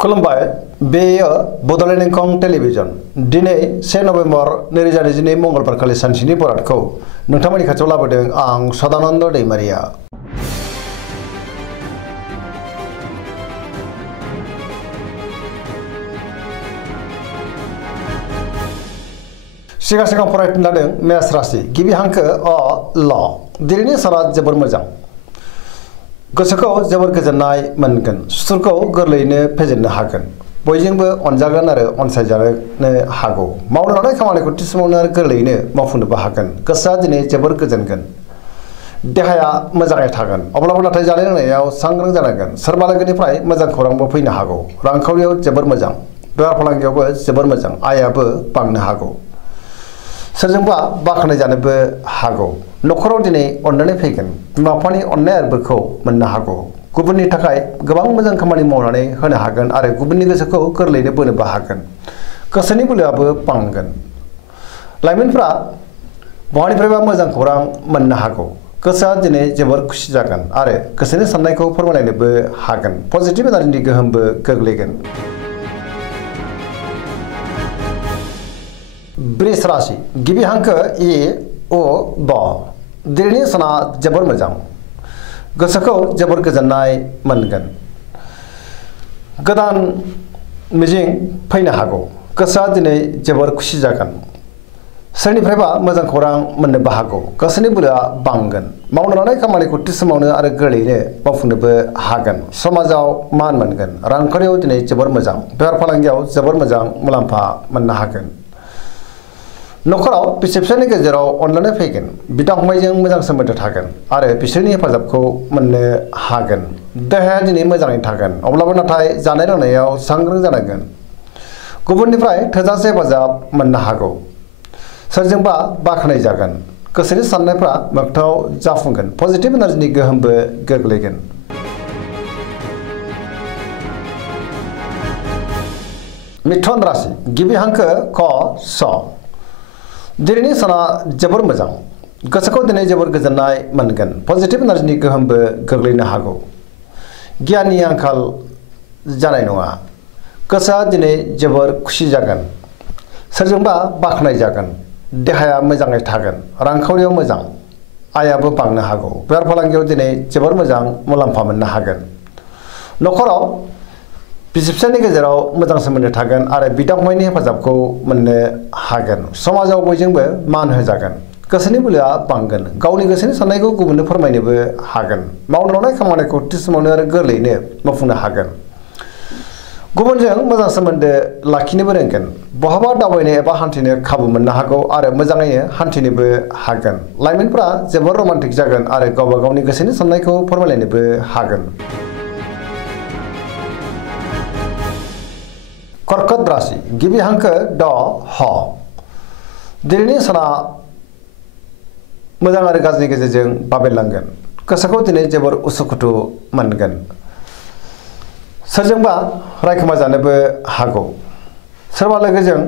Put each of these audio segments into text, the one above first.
खुलुमबाय बेयो बड'लेण्ड इंखं टेलिभिजन दिनै 1 नभेम्बर 2022 मंगलबार खालि सानसेनि बरादखौ नोंथांमोननि खाथियाव लाबोदों आं सदानन्द दैमारिया। सिगां फरायफिन लादों मेष राशि गिबि हांखो अ ल दिनैनि साना जोबोर मोजां गोसोखौ जोबोर गोजोननाय मोनगोन सुथुरखौ गोरलैयैनो फेजेननो हागोन बयजोंबो अनजागोन आरो अनसायजानो हागौ मावनो लानाय खामानिखौ थि समावनो आरो गोरलैयैनो मावफुंनोबो हागोन गोसोआ दिनै जोबोर गोजोनगोन देहाया मोजाङै थागोन अब्लाबो नाथाय जानाय लोंनायाव सांग्रां जानांगोन सोरबा लोगोनिफ्राय मोजां खौरांबो फैनो हागौ रांखावरियाव जोबोर मोजां बेफार फालांगियावबो जोबोर मोजां आयाबो बांनो हागौ सोरजोंबा बाख्नाय जानोबो हागौ न'खराव दिनै अननानै फैगोन बिमा बिफानि अननाय आरो बोरखौ मोननो हागौ गुबुननि थाखाय गोबां मोजां खामानि मावनानै होनो हागोन आरो गुबुननि गोसोखौ गोरलैयैनो बोनोबो हागोन गोसोनि बोलोआबो बांगोन लाइमोनफ्रा बहानिफ्रायबा मोजां खौरां मोननो हागौ गोसोआ दिनै जोबोर खुसि जागोन आरो गोसोनि साननायखौ फोरमायलायनोबो हागोन पजिटिभ एनार्जिनि गोहोमबो गोग्लैगोन। वृष राशि गिबि हांखो इ अ ब दिनैनि साना जोबोर मोजां गोसोखौ जोबोर गोजोननाय मोनगोन गोदान मिजिं फैनो हागौ गोसोआ दिनै जोबोर खुसि जागोन सोरनिफ्रायबा मोजां खौरां मोननोबो हागौ गोसोनि बोलोआ बांगोन मावनो लानाय खामानिखौ थि समावनो आरो गोरलैयैनो मावफुंनोबो हागोन समाजाव मान मोनगोन रांखावरियाव दिनै जोबोर मोजां बेफार फालांगियाव जोबोर मोजां मुलाम्फा मोननो हागोन न'खराव बिसि फिसायनि गेजेराव अनलायनाय फैगोन बिदा फंबायजों मोजां सोमोन्दो थागोन आरो बिसोरनि हेफाजाबखौ मोननो हागोन देहाया दिनै मोजाङै थागोन अब्लाबो नाथाय जानाय लोंनायाव सांग्रां जानांगोन गुबुननिफ्राय थोजासे हेफाजाब मोननो हागौ सोरजोंबा बाख्नाय जागोन गोसोनि साननायफ्रा मोगथाङाव जाफुंगोन पजिटिभ एनार्जिनि गोहोमबो गोग्लैगोन। मिथुन राशि गिबि हांखो क स दिनैनि साना जोबोर मोजां गोसोखौ दिनै जोबोर गोजोननाय मोनगोन पजिटिभ एनार्जिनि गोहोमबो गोग्लैनो हागौ गियाननि आंखाल जानाय नङा गोसोआ दिनै जोबोर खुसि जागोन सोरजोंबा बाख्नाय जागोन देहाया मोजाङै थागोन रांखावरियाव मोजां आयाबो बांनो हागौ बेफार फालांगियाव दिनै जोबोर मोजां मुलाम्फा मोननो हागोन न'खराव बिसि फिसायनि गेजेराव मोजां सोमोन्दो थागोन आरो बिदा फंबायनि हेफाजाबखौ मोननो हागोन समाजाव बयजोंबो मान होजागोन गोसोनि बोलोआ बांगोन गावनि गोसोनि साननायखौ गुबुननो फोरमायनोबो हागोन मावनो लानाय खामानिखौ थि समावनो आरो गोरलैयैनो मावफुंनो हागोन गुबुनजों मोजां सोमोन्दो लाखिनोबो रोंगोन बहाबा दावबायनो एबा हान्थिनो खाबु मोननो हागौ आरो मोजाङैनो हान्थिनोबो हागोन लाइमोनफ्रा जोबोर रमान्टिक जागोन आरो गावबा गावनि गोसोनि साननायखौ फोरमायलायनोबो हागोन। कर्कट राशि गिबि हांखो ड ह दिनैनि साना मोजां आरो गाज्रिनि गेजेरजों बाबेरलांगोन गोसोखौ दिनै जोबोर उसुखुथु मोनगोन सोरजोंबा रायखोमा जानोबो हागौ सोरबा लोगोजों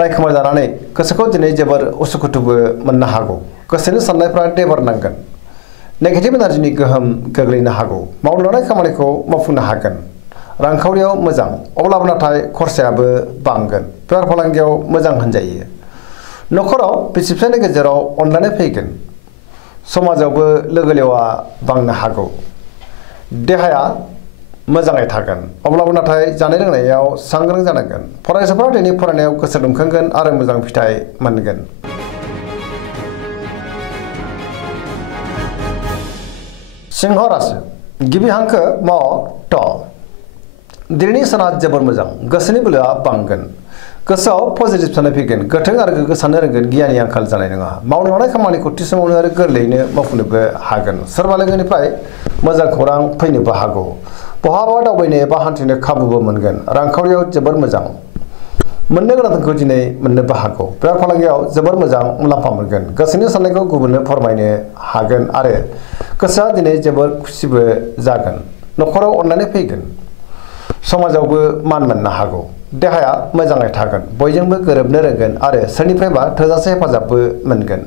रायखोमा जानानै गोसोखौ दिनै जोबोर उसुखुथुबो मोननो हागौ गोसोनि साननायफ्रा देबार नांगोन नेगेटिभ एनार्जिनि गोहोम गोग्लैनो हागौ मावनो लानाय खामानिखौ मावफुंनो हागोन रांखावरियाव मोजां अब्लाबो नाथाय खरसायाबो बांगोन बेफार फालांगियाव मोजां होनजायो न'खराव बिसि फिसायनि गेजेराव अनलायनाय फैगोन समाजावबो लोगो लेवा बांनो हागौ देहाया मोजाङै थागोन अब्लाबो नाथाय जानाय लोंनायाव सांग्रां जानांगोन फरायसाफ्रा दिनै फरायनायाव गोसो दुंखांगोन आरो मोजां फिथाइ मोनगोन। सिंह राशि गिबि हांखो म ट दिनैनि साना जोबोर मोजां गोसोनि बोलोआ बांगोन गोसोआव पजिटिभ साननाय फैगोन गोथों आरो गोग्गो साननो रोंगोन गियाननि आंखाल जानाय नङा मावनो लानाय खामानिखौ थि समावनो आरो गोरलैयैनो मावफुंनोबो हागोन सोरबा लोगोनिफ्राय मोजां खौरां फैनोबो हागौ बहाबा दावबायनो एबा हान्थिनो खाबुबो मोनगोन रांखावरियाव जोबोर मोजां मोननो गोनांखौ दिनै मोननोबो हागौ बेफार फालांगियाव जोबोर मोजां मुलाम्फा मोनगोन गोसोनि साननायखौ गुबुननो फोरमायनो हागोन आरो गोसोआ दिनै जोबोर खुसिबो जागोन न'खराव अननानै फैगोन समाजावबो मान मोननो हागौ देहाया मोजाङै थागोन बयजोंबो गोरोबनो रोंगोन आरो सोरनिफ्रायबा थोजासे हेफाजाबबो मोनगोन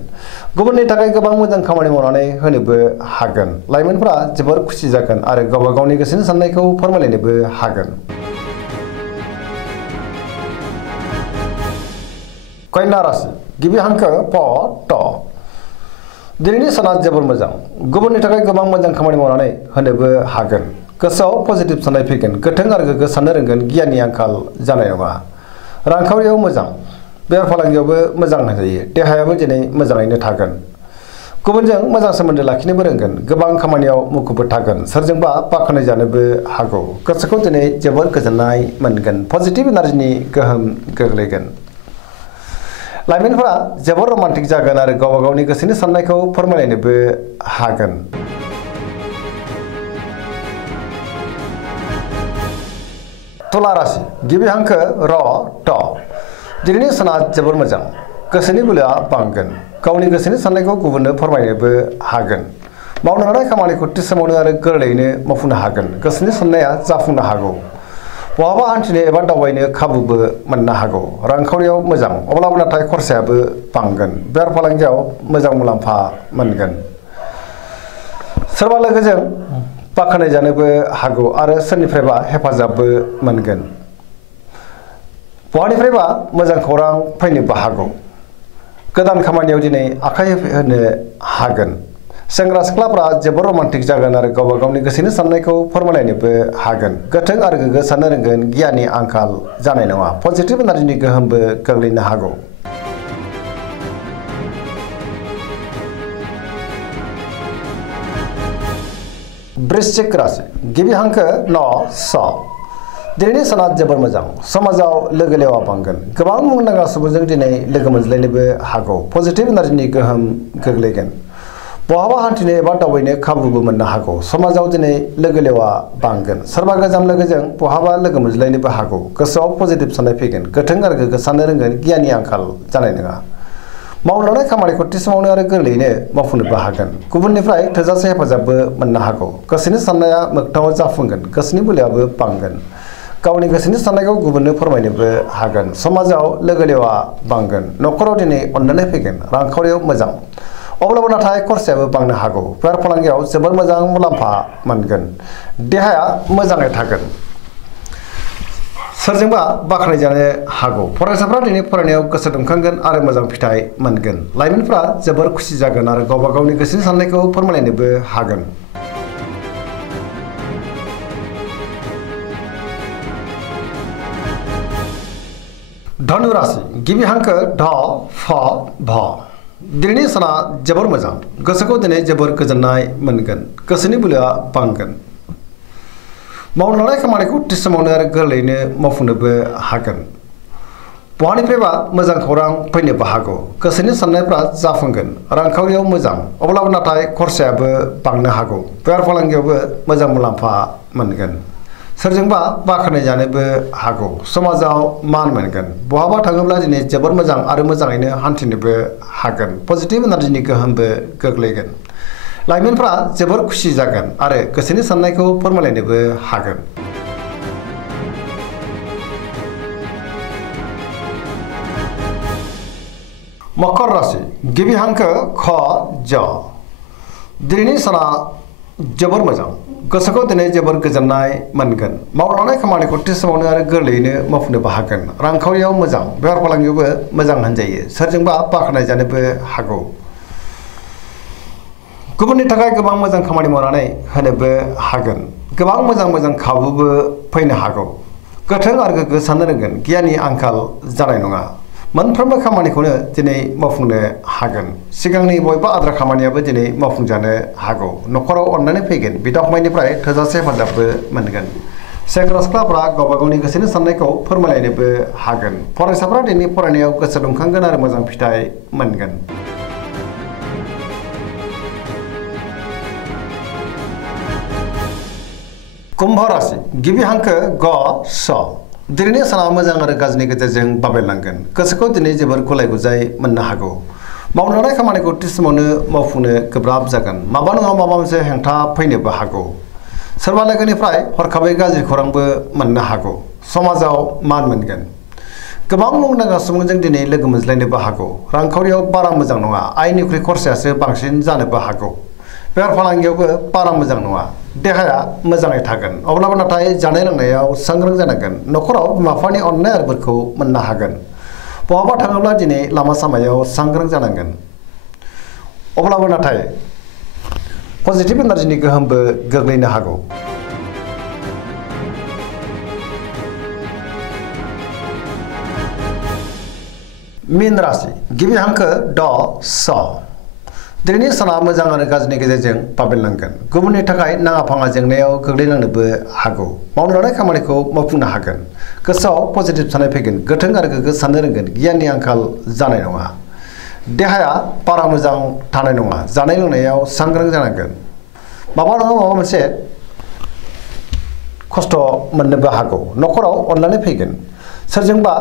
गुबुननि थाखाय गोबां मोजां खामानि मावनानै होनोबो हागोन लाइमोनफ्रा जोबोर खुसि जागोन आरो गावबा गावनि गोसोनि साननायखौ फोरमायलायनोबो हागोन। कन्या राशि गिबि हांखो प ट दिनैनि साना जोबोर मोजां गुबुननि थाखाय गोबां मोजां खामानि मावनानै होनोबो हागोन गोसोआव पजिटिभ साननाय फैगोन गोथों आरो गोग्गो साननो रोंगोन गियाननि आंखाल जानाय नङा रांखावरियाव मोजां बेफार फालांगियावबो मोजां होजायो देहायाबो दिनै मोजाङैनो थागोन गुबुनजों मोजां सोमोन्दो लाखिनोबो रोंगोन गोबां खामानियाव मुखुबबो थागोन सोरजोंबा बाख्नाय जानोबो हागौ गोसोखौ दिनै जोबोर गोजोननाय मोनगोन पजिटिभ एनार्जिनि गोहोम गोग्लैगोन लाइमोनफोरा जोबोर रमान्टिक जागोन आरो गावबा गावनि गोसोनि साननायखौ फोरमायलायनोबो हागोन तुला राशि गिबि हांखो र ट दिनैनि साना जोबोर मोजां गोसोनि बोलोआ बांगोन गावनि गोसोनि साननायखौ गुबुननो फोरमायनोबो हागोन मावनो हानाय खामानिखौ थि समावनो आरो गोरलैयैनो मावफुंनो हागोन गोसोनि साननाया जाफुंनो हागौ बहाबा हान्थिनो एबा दावबायनो खाबुबो मोननो हागौ रांखावरियाव मोजां अब्लाबो नाथाय खरसायाबो बांगोन बेफार फालांगियाव मोजां मुलाम्फा मोनगोन सोरबा लोगोजों बाख्नाय जानोबो हागौ आरो सोरनिफ्रायबा हेफाजाबबो मोनगोन बहानिफ्रायबा मोजां खौरां फैनोबो हागौ गोदान खामानियाव दिनै आखाइ होनो हागोन सेंग्रा सिख्लाफ्रा जोबोर रमान्टिक जागोन आरो गावबा गावनि गोसोनि साननायखौ फोरमायलायनोबो हागोन गोथों आरो गोग्गो साननो रोंगोन गियाननि आंखाल जानाय नङा पजिटिभ एनार्जिनि गोहोमबो गोग्लैनो हागौ वृश्चिक राशि गिबि हांखो न स दिनैनि साना जोबोर मोजां समाजाव लोगो लेवा बांगोन गोबां मुंदांखा सुबुंजों दिनै लोगो मोनज्लायनोबो हागौ पजिटिभ एनार्जिनि गोहोम गोग्लैगोन बहाबा हान्थिनो एबा दावबायनो खाबुबो मोननो हागौ समाजाव दिनै लोगो लेवा बांगोन सोरबा गोजाम लोगोजों बहाबा लोगो मोनज्लायनोबो हागौ गोसोआव पजिटिभ साननाय फैगोन गोथों आरो गोग्गो साननो रोंगोन गियाननि आंखाल जानाय नङा मावलांनाय खामानिखौ थि समावनो आरो गोरलैयैनो मावफुंनोबो हागोन गुबुननिफ्राय थोजासे हेफाजाबबो मोननो हागौ गोसोनि साननाया मोगथाङाव जाफुंगोन गोसोनि बोलोआबो बांगोन गावनि गोसोनि साननायखौ गुबुननो फोरमायनोबो हागोन समाजाव लोगो लेवा बांगोन न'खराव दिनै अननानै फैगोन रांखावरियाव मोजां अब्लाबो नाथाय खरसायाबो बांनो हागौ बेफार फालांगियाव जोबोर मोजां मुलाम्फा मोनगोन देहाया मोजाङै थागोन सोरजोंबा बाख्नाय जानो हागौ फरायसाफ्रा दिनै फरायनायाव गोसो दुंखांगोन आरो मोजां फिथाइ मोनगोन लाइमोनफ्रा जोबोर खुसि जागोन आरो गावबा गावनि गोसोनि साननायखौ फोरमायलायनोबो हागोन धनु राशि गिबि हांखो ध फ भ दिनैनि साना जोबोर मोजां गोसोखौ दिनै जोबोर गोजोननाय मोनगोन गोसोनि बोलोआ बांगोन मावनो लानाय खामानिखौ थि समावनो आरो गोरलैयैनो मावफुंनोबो हागोन बहानिफ्रायबा मोजां खौरां फैनोबो हागौ गोसोनि साननायफ्रा जाफुंगोन रांखावरियाव मोजां अब्लाबो नाथाय खरसायाबो बांनो हागौ बेफार फालांगियावबो मोजां मुलाम्फा मोनगोन सोरजोंबा बाख्नाय जानोबो हागौ समाजाव मान मोनगोन बहाबा थाङोब्ला दिनै जोबोर मोजां आरो मोजाङैनो हान्थिनोबो हागोन पजिटिभ एनार्जिनि गोहोमबो गोग्लैगोन लाइमोनफ्रा जोबोर खुसि जागोन आरो गोसोनि साननायखौ फोरमायलायनोबो हागोन मकर राशि गिबि हांखो ख ज दिनैनि साना जोबोर मोजां गोसोखौ दिनै जोबोर गोजोननाय मोनगोन मावलांनाय खामानिखौ थि समावनो आरो गोरलैयैनो मावफुंनोबो हागोन रांखावरियाव मोजां बेफार फालांगियावबो मोजां होनजायो सोरजोंबा बाख्नाय जानोबो हागौ गुबुननि थाखाय गोबां मोजां खामानि मावनानै होनोबो हागोन गोबां मोजां खाबुबो फैनो हागौ गोथों आरो गोग्गो साननो रोंगोन गियाननि आंखाल जानाय नङा मोनफ्रोमबो खामानिखौनो दिनै मावफुंनो हागोन सिगांनि बबेबा आद्रा खामानियाबो दिनै मावफुंजानो हागौ न'खराव अननानै फैगोन बिदा फंबायनिफ्राय थोजासे हेफाजाबबो मोनगोन सेंग्रा सिख्लाफ्रा गावबा गावनि गोसोनि साननायखौ फोरमायलायनोबो हागोन फरायसाफ्रा दिनै फरायनायाव गोसो दुंखांगोन आरो मोजां फिथाइ मोनगोन कुम्भ राशि गिबि हांखो ग स दिनैनि साना मोजां आरो गाज्रिनि गेजेरजों बाबेरलांगोन गोसोखौ दिनै जोबोर गुलाय गुजाय मोननो हागौ मावनो हानाय खामानिखौ थि समावनो मावफुंनो गोब्राब जागोन माबा नङा माबा मोनसे हेंथा फैनोबो हागौ सोरबा लोगोनिफ्राय हरखाबै गाज्रि खौरांबो मोननो हागौ समाजाव मान मोनगोन गोबां मुंदांखा सुबुंजों दिनै लोगो मोनज्लायनोबो हागौ रांखावरियाव बारा मोजां नङा आयनिख्रुइ खरसायासो बांसिन जानोबो हागौ बेफार फालांगियावबो बारा मोजां नङा देहाया मोजाङै थागोन अब्लाबो नाथाय जानाय लोंनायाव सांग्रां जानांगोन न'खराव बिमा बिफानि अननाय आरो बोरखौ मोननो हागोन बहाबा थाङोब्ला दिनै लामा सामायाव सांग्रां जानांगोन अब्लाबो नाथाय पजिटिभ एनार्जिनि गोहोमबो गोग्लैनो हागौ। मीन राशि गिबि हांखो ड स दिनैनि साना मोजां आरो गाज्रिनि गेजेरजों बाबेनलांगोन गुबुननि थाखाय नाङा फाङा जेंनायाव गोग्लैनांनोबो हागौ मावनो लानाय खामानिखौ मावफुंनो हागोन गोसोआव पजिटिभ साननाय फैगोन गोथों आरो गोग्गो साननो रोंगोन गियाननि आंखाल जानाय नङा देहाया बारा मोजां थानाय नङा जानाय लोंनायाव सांग्रां जानांगोन माबा नङा माबा मोनसे खस्थ' मोननोबो हागौ न'खराव अनलायनाय फैगोन सोरजोंबा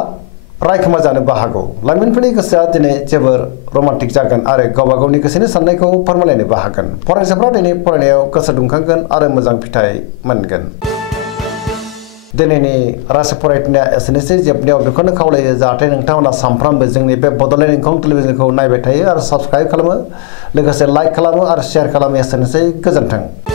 रायखोमा जानोबो हागौ लाइमोनफोरनि गोसोआ दिनै जोबोर रमान्टिक जागोन आरो गावबा गावनि गोसोनि साननायखौ फोरमायलायनोबो हागोन फरायसाफ्रा दिनै फरायनायाव गोसो दुंखांगोन आरो मोजां फिथाइ मोनगोन। दिनैनि राशि फरायनाया एसेनोसै जोबनायाव बेखौनो खावलायो जाहाथे नोंथांमोना सानफ्रामबो जोंनि बे बड'लेण्ड इंखं टेलिभिजनखौ नायबाय थायो आरो साबस्क्राइब खालामो लोगोसे लाइक खालामो आरो शेयार खालामो एसेनोसै गोजोन्थों।